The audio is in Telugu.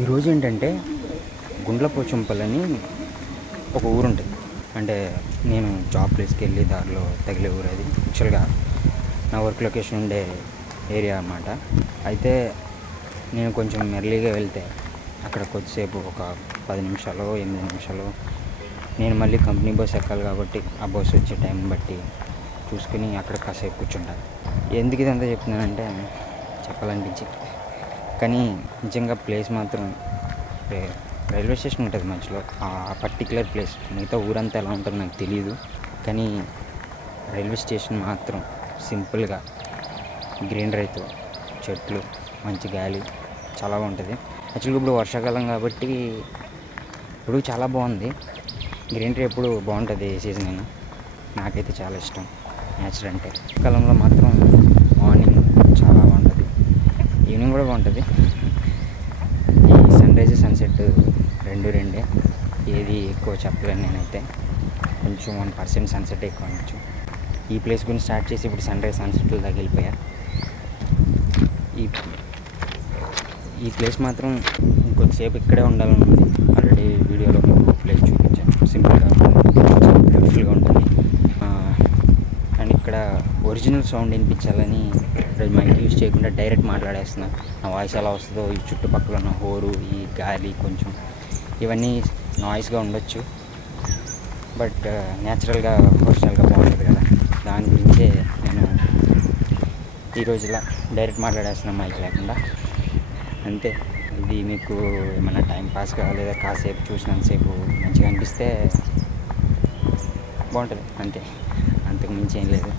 ఈరోజు ఏంటంటే గుండ్లపోచంపల్లి ఒక ఊరు ఉంటుంది. అంటే నేను జాబ్ ప్లేస్కి వెళ్ళి దారిలో తగిలే ఊరు అది. యాక్చువల్గా నా వర్క్ లొకేషన్ ఉండే ఏరియా అన్నమాట. అయితే నేను కొంచెం ఎర్లీగా వెళ్తే అక్కడ కొద్దిసేపు ఒక 10 నిమిషాలు 8 నిమిషాలు నేను మళ్ళీ కంపెనీ బస్ ఎక్కాలి కాబట్టి ఆ బస్సు వచ్చే టైం బట్టి చూసుకుని అక్కడ కాసేపు కూర్చుంటాను. ఎందుకు ఇదంతా చెప్తున్నానంటే చెప్పాలనిపించి, కానీ నిజంగా ప్లేస్ మాత్రం రైల్వే స్టేషన్ ఉంటుంది మధ్యలో. ఆ పర్టిక్యులర్ ప్లేస్, మిగతా ఊరంతా ఎలా ఉంటుందో నాకు తెలియదు, కానీ రైల్వే స్టేషన్ మాత్రం సింపుల్గా గ్రీనరీతో, చెట్లు, మంచి గాలి చాలా బాగుంటుంది. యాక్చువల్గా ఇప్పుడు వర్షాకాలం కాబట్టి ఇప్పుడు చాలా బాగుంది. గ్రీనరీ ఎప్పుడు బాగుంటుంది ఏ సీజన్ అయినా. నాకైతే చాలా ఇష్టం నేచర్ అంటే. కాలంలో మాత్రం మార్నింగ్ చాలా బాగుంటుంది, ఈవినింగ్ కూడా బాగుంటుంది. ఈ సన్ రైజ్ సన్సెట్ రెండే. ఏది ఎక్కువ చెప్పలేను నేనైతే. కొంచెం 1% సన్సెట్ ఎక్కువ అనొచ్చు. ఈ ప్లేస్ గురించి స్టార్ట్ చేసి ఇప్పుడు సన్ రైజ్ సన్సెట్లు దాకా వెళ్ళిపోయా. ఈ ప్లేస్ మాత్రం ఇంకొద్దిసేపు ఇక్కడే ఉండాలని ఉంది. ఆల్రెడీ వీడియోలో మీకు ప్లేస్ చూపించాను. సింపుల్గా బ్యూటిఫుల్గా ఉంటుంది. అండ్ ఇక్కడ ఒరిజినల్ సౌండ్ వినిపించాలని మైక్ యూజ్ చేయకుండా డైరెక్ట్ మాట్లాడేస్తున్నా. నా వాయిస్ ఎలా వస్తుందో, ఈ చుట్టుపక్కల ఉన్న హోరు, ఈ గాలి కొంచెం ఇవన్నీ నాయిస్గా ఉండొచ్చు, బట్ న్యాచురల్గా ఒరిజినల్గా బాగుంటుంది కదా. దాని గురించే నేను ఈరోజు ఇలా డైరెక్ట్ మాట్లాడేస్తున్నా మైక్ లేకుండా. అంతే. ఇది మీకు ఏమైనా టైం పాస్గా లేదా కాసేపు చూసినంతసేపు మంచిగా అనిపిస్తే బాగుంటుంది అంతే. అంతకు మించి ఏం లేదు.